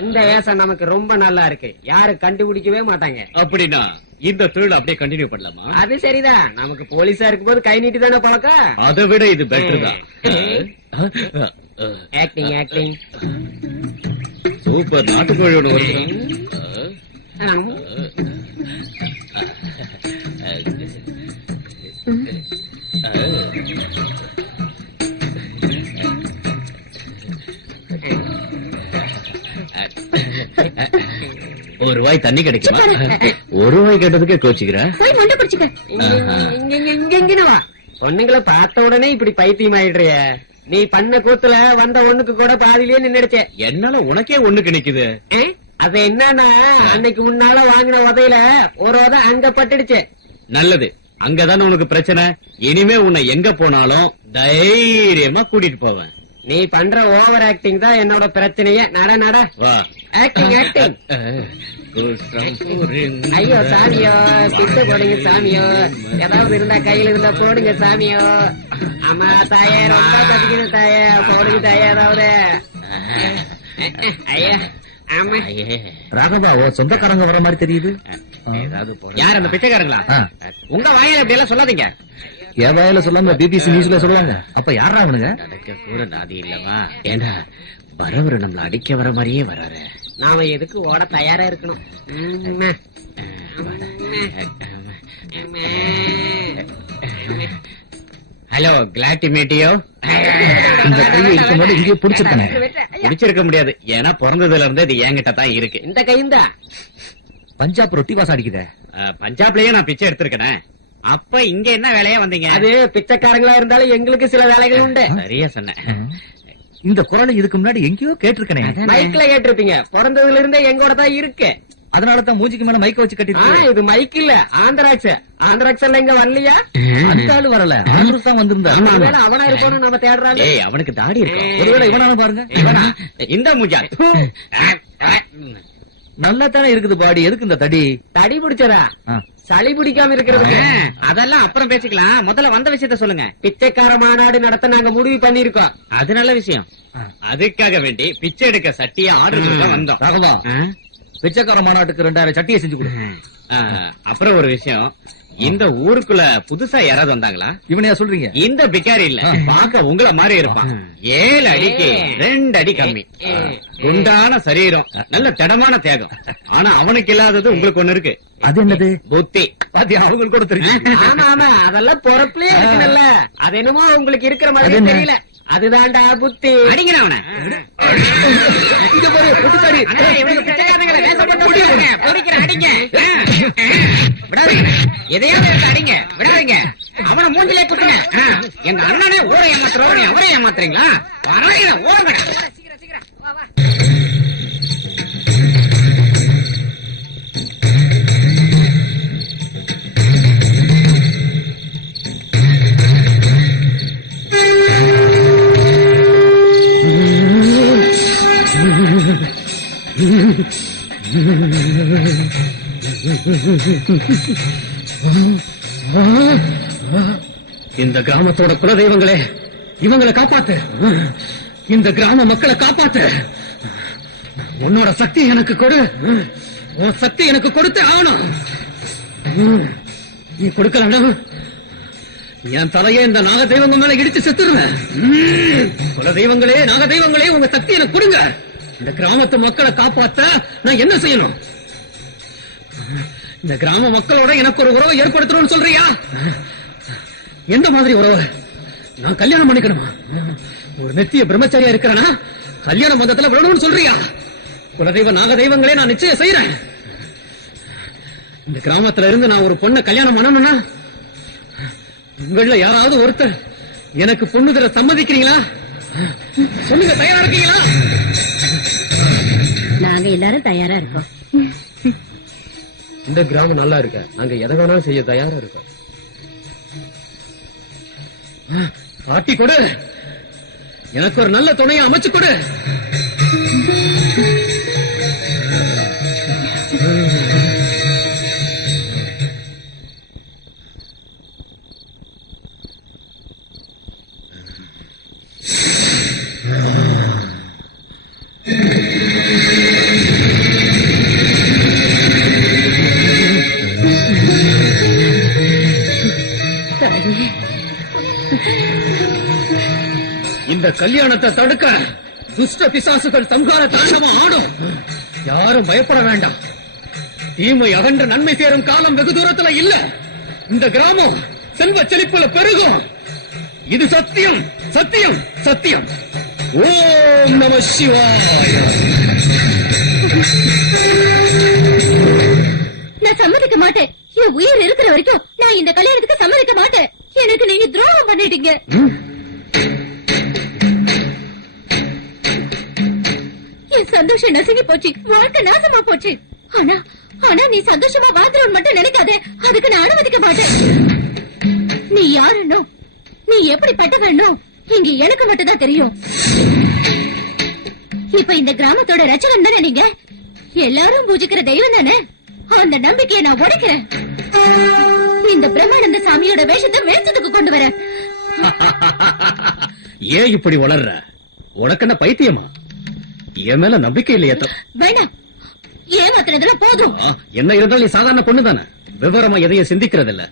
இந்த ஏசம் நமக்கு ரொம்ப நல்லா இருக்கு. யாரும் கண்டுபிடிக்கவே மாட்டாங்க. அப்படின்னா இந்த தொழில் அப்படியே கண்டினியூ பண்ணலாமா? அது சரிதான். நமக்கு போலீஸா இருக்கும்போது கை நீட்டி தானே பழக்கம்? அதை விட இது பெட்டர் தான். ஆக்டிங் ஆக்டிங் சூப்பர் நாட்டுக்கோழி ஒண்ணு வருது. ஒரு ரூபாய் தண்ணி கிடைக்குமா? ஒரு ரூபாய் கேட்டதுக்கே கோச்சுக்கிற? போய் மண்டை பிடிச்சுக்க. வா. பொண்ணுங்களை பார்த்த உடனே இப்படி பைத்தியம் ஆயிடுறிய நீ பண்ண கூத்துல வந்த ஒண்ணுக்கு கூட பாதியிலேயே நின்னுடுச்சே. என்னால உனக்கே ஒண்ணுக்கு நிக்குது ஏ, அது என்னன்னா அன்னைக்கு முன்னால வாங்கின உதையில ஒரு உதை அங்க பட்டுடுச்சு. நல்லது. அங்கதானே உனக்கு பிரச்சனை. இனிமே உன்னை எங்க போனாலும் தைரியமா கூட்டிட்டு போவேன். நீ பண்ற ஓவர் ஆக்டிங் தான் என்னோட பிரச்சனையே. நட நட. ஆக்டிங் ஆக்டிங் ஐயோ சாமியோ பிட்டு போடுங்க சாமியோ. ஏதாவது இருந்தா கையில இருந்தா போடுங்க சாமியோ. ஆமா தாயே ரொம்ப பத்திக்கணும் தாயே. போடுங்க தாயே ஏதாவது. ஐயா உன் சொந்தக்காரங்க வர மாதிரி தெரியுது. யார் அந்த பிச்சைக்காரங்களா. உங்க வாயில அப்படி எல்லாம் சொல்லாதீங்க. என் வாயில சொல்லாம பிபிசி நியூஸ்ல சொல்லுவாங்க அப்ப யாரா அவனுங்க? கூட நாதி இல்லவா ஏண்டா வரவரு நம்மள அடிக்க வர மாதிரியே வராரு. நாம எதுக்கு ஓட தயாரா இருக்கணும்? உம். Hello glad to meet you இந்த கையை இருக்கும் போது இங்கேயே பிடிச்சிருக்கேன். பிடிச்சிருக்க முடியாது. ஏன்னா பிறந்ததுல இருந்தே இது என்கிட்ட தான் இருக்கு. இந்த கையும் தான். பஞ்சாப் ரொட்டி வாசம் அடிக்குதே. பஞ்சாப்லயே நான் பிச்சை எடுத்திருக்கேன். அப்ப இங்க என்ன வேலையா வந்தீங்க? அது பிச்சைக்காரங்களா இருந்தாலும் எங்களுக்கு சில வேலைகள் உண்டு. சரியா சொன்னேன் இந்த குரலை இதுக்கு முன்னாடி எங்கேயோ கேட்டிருக்கனே. மைக்ல கேட்டிருப்பீங்க. பிறந்ததுல இருந்தே எங்கூட தான் இருக்கு. அதனால தான் மூஞ்சிக்கு மேல மைக்க வச்சு ஆ, கட்டிட்டு இது மைக் இல்ல. ஆந்திராட்ச. ஆந்திராட்ச இங்க வரலையா? அந்த வரல. ஆந்திரஸ் தான் வந்திருந்தா அவனா இருப்பான்னு நம்ம தேடுறாங்க. ஏய் அவனுக்கு தாடி இருக்கும் ஒருவேளை இவனாலும் பாருங்க. இவனா? இந்த மூஞ்சா. தூ. நல்லா தானே இருக்குது பாடி. எதுக்கு இந்த தடி? தடி பிடிச்சதா? ஆ. சளி பிடிக்காம இருக்கிறதுக்கு அஹ், அதெல்லாம் அப்புறம் பேசிக்கலாம். முதல்ல வந்த விஷயத்த சொல்லுங்க. பிச்சைக்கார மாநாடு நடத்த நாங்க முடிவு பண்ணிருக்கோம் அது நல்ல விஷயம். அதுக்காக வேண்டி பிச்சை எடுக்க சட்டிய ஆர்டர் வந்தோம். பிச்சைக்கார மாநாட்டுக்கு ரெண்டாயிரம் சட்டியை செஞ்சு கொடு. அஹ், அப்புறம் ஒரு விஷயம். இந்த ஊருக்குள்ள புதுசா யாராவது வந்தாங்களா? இவனையா சொல்றீங்க? இந்த பிக்காரி இல்ல. பாக்க உங்கள மாதிரி இருப்பான். ஏழு அடிக்கு ரெண்டு அடி கம்மி. குண்டான சரீரம். நல்ல திடமான தேகம் ஆனா அவனுக்கு இல்லாதது உங்களுக்கு ஒண்ணு இருக்கு. அது என்னது? புத்தி. பாத்தியா அவங்களுக்கு கூட தெரியும் ஆமா ஆமா. அதெல்லாம் பொறப்புலயே இருக்குல்ல அது என்னமோ உங்களுக்கு இருக்கிற மாதிரி? தெரியல. அதுதான்டா புத்தி. அடிங்கிற அடிங்க. விடாதீங்க. எதையாவது எடுத்து அடிங்க. விடாதீங்க. அவனை மூஞ்சிலே குத்துங்க. ஆ, எங்க அண்ணனே ஊரை ஏமாத்துறவனை அவரே ஏமாத்துறீங்களா? வராங்க ஓடுங்க இந்த கிராமத்தோட குலதெய்வங்களே இவங்களை காப்பாத்து. இந்த கிராம மக்களை காப்பாத்து. உன்னோட சக்தி எனக்கு கொடு. உன் சக்தி எனக்கு கொடுத்து ஆகணும். நீ கொடுக்கலன்னா என் தலையே இந்த நாக தெய்வங்க மேல இடிச்சு செத்துருவேன் குல தெய்வங்களே நாக தெய்வங்களே உங்க சக்தி எனக்கு கொடுங்க. இந்த கிராமத்து மக்களை காப்பாத்த நான் என்ன செய்யணும்? இந்த கிராம மக்களோட எனக்கு ஒரு உறவை ஏற்படுத்தணும்னு சொல்றியா? எந்த மாதிரி உறவு? நான் கல்யாணம் பண்ணிக்கணுமா? ஒரு நெத்திய பிரம்மச்சாரியா இருக்கிறனா? கல்யாண மந்தத்துல விடணும்னு சொல்றியா? குலதெய்வ நாக தெய்வங்களே நான் நிச்சயம் செய்யறேன் இந்த கிராமத்துல இருந்து நான் ஒரு பொண்ணை கல்யாணம் பண்ணணும்னா உங்கள யாராவது ஒருத்தர் எனக்கு பொண்ணு தர சம்மதிக்கிறீங்களா? சொல்லுங்க தயாரா இருக்கீங்களா? நாங்க எல்லாரும் தயாரா இருக்கோம். இந்த கிராமம் நல்லா இருக்க? நாங்க எதை வேணாலும் செய்ய தயாரா இருக்கோம். பாட்டி கொடு. எனக்கு ஒரு நல்ல துணையை அமைச்சு கொடு. கல்யாணத்தை தடுக்க துஷ்ட பிசாசுகள் சம்ஹார தாண்டவம் ஆடும். யாரும் பயப்பட வேண்டாம். தீமை அகன்ற நன்மை சேரும் காலம் வெகு தூரத்துல இல்ல. இந்த கிராமம் செல்வ செழிப்புல பெருகும். இது சத்தியம் சத்தியம் சத்தியம். ஓம் நம சிவாய. நான் சம்மதிக்க மாட்டேன். என் உயிர் இருக்கிற வரைக்கும் நான் இந்த கல்யாணத்துக்கு சம்மதிக்க மாட்டேன். எனக்கு நீங்க துரோகம் பண்ணிட்டீங்க. சந்தோஷம் நசுங்கி போச்சு. வாழ்க்கை நாசமா போச்சு. ஆனா ஆனா நீ சந்தோஷமா வாழ்றவன் மட்டும் நினைக்காதே. அதுக்கு நான் அனுமதிக்க மாட்டேன். நீ யாருன்னோ நீ எப்படி பட்டவனோ இங்க எனக்கு மட்டும் தான் தெரியும். இப்ப இந்த கிராமத்தோட ரச்சகன் தானே நீங்க? எல்லாரும் பூஜிக்கிற தெய்வம் தானே? அந்த நம்பிக்கையை நான் உடைக்கிறேன். இந்த பிரம்மானந்த சாமியோட வேஷத்தை வெளிச்சத்துக்கு கொண்டு வர ஏன் இப்படி வளர்ற உனக்கு என்ன பைத்தியமா? என் மேல நம்பிக்கை இல்லையா வேண்டாம் ஏமாத்துறதுல போதும். என்ன இருந்தாலும் நீ சாதாரண பொண்ணு தானே. விவரமா எதையும் சிந்திக்கிறது இல்ல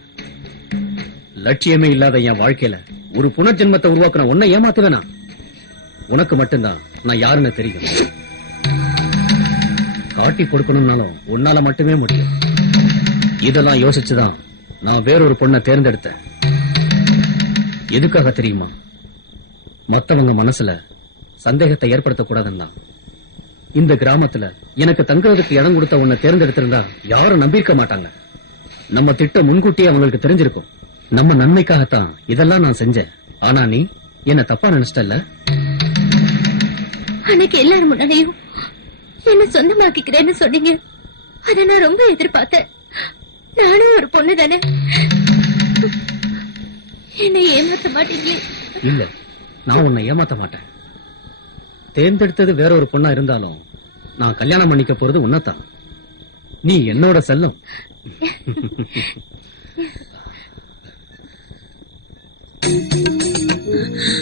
லட்சியமே இல்லாத என் வாழ்க்கையில ஒரு புனர்ஜென்மத்தை உருவாக்குன உன்னை ஏமாத்துவேனா? உனக்கு மட்டும்தான் நான் யாருன்னு தெரியும். காட்டி கொடுக்கணும்னாலும் உன்னால மட்டுமே முடியும். இதெல்லாம் யோசிச்சுதான் நான் வேறொரு பொண்ணை தேர்ந்தெடுத்தேன். எதுக்காக தெரியுமா? மத்தவங்க மனசுல சந்தேகத்தை ஏற்படுத்தக்கூடாதுன்னா இந்த கிராமத்துல எனக்கு தங்குறதுக்கு இடம் கொடுத்த உன்னை தேர்ந்தெடுத்திருந்தா யாரும் நம்பியிருக்க மாட்டாங்க. நம்ம திட்டம் முன்கூட்டியே அவங்களுக்கு தெரிஞ்சிருக்கும். நம்ம நன்மைக்காகத்தான் இதெல்லாம் நான் செஞ்சேன். ஆனா நீ என்ன தப்பா நினைச்சிட்டல்ல? அன்னைக்கு எல்லாரும் முன்னாடியும் என்ன சொந்தமாக்கிக்கிறேன்னு சொன்னீங்க. அத நான் ரொம்ப எதிர்பார்த்தேன். நானும் ஒரு பொண்ணு தானே. என்னை ஏமாத்த மாட்டீங்க. இல்ல நான் உன்னை ஏமாத்த மாட்டேன். தேர்ந்தெடுத்தது வேற ஒரு பொண்ணா இருந்தாலும் நான் கல்யாணம் பண்ணிக்க போறது உன்னதான் நீ என்னோட செல்லம் Thank you.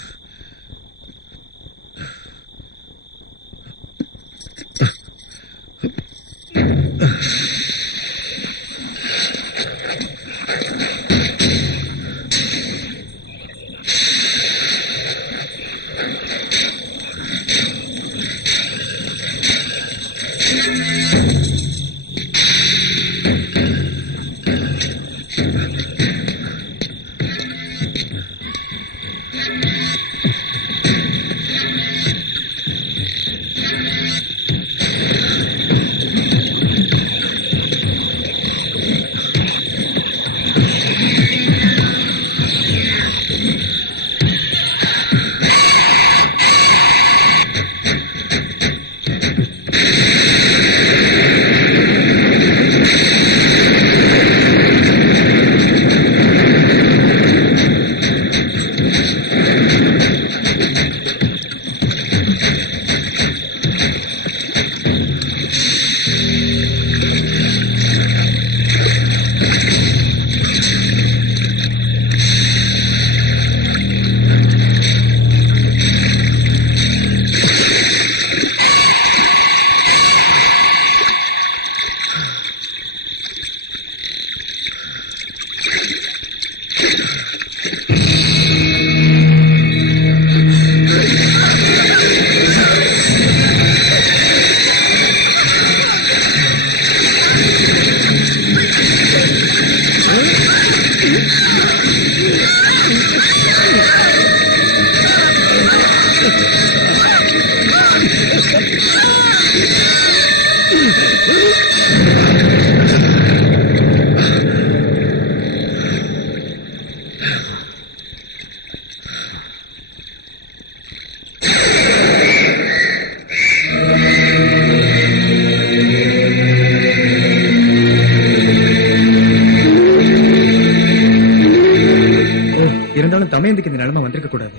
இருந்தாலும் தமயந்திக்கு இந்த நிலைமை வந்திருக்க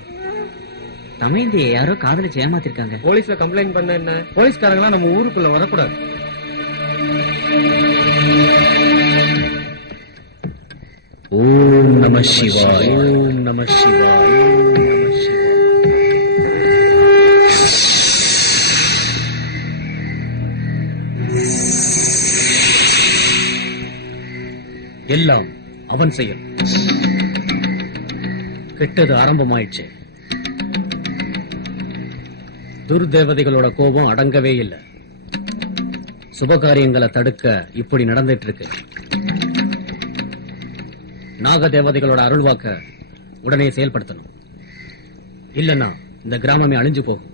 தமயந்தியை யாரோ காதலிச்சு ஏமாத்திருக்காங்க. போலீஸ்ல கம்ப்ளைண்ட் பண்ண என்ன? போலீஸ்காரங்க நம்ம ஊருக்குள்ள வரக்கூடாது. நம சிவாய். ஓம் நம சிவாய். எல்லாம் அவன் செயல். கெட்டது ஆரம்பமாயிடுச்சு. துர்தேவதைகளோட கோபம் அடங்கவே இல்லை. சுபகாரியங்களை தடுக்க இப்படி நடந்துட்டு இருக்கு. நாக தேவதைகளோட அருள்வாக்க உடனே செயல்படுத்தணும். இல்லைன்னா இந்த கிராமமே அழிஞ்சு போகும்.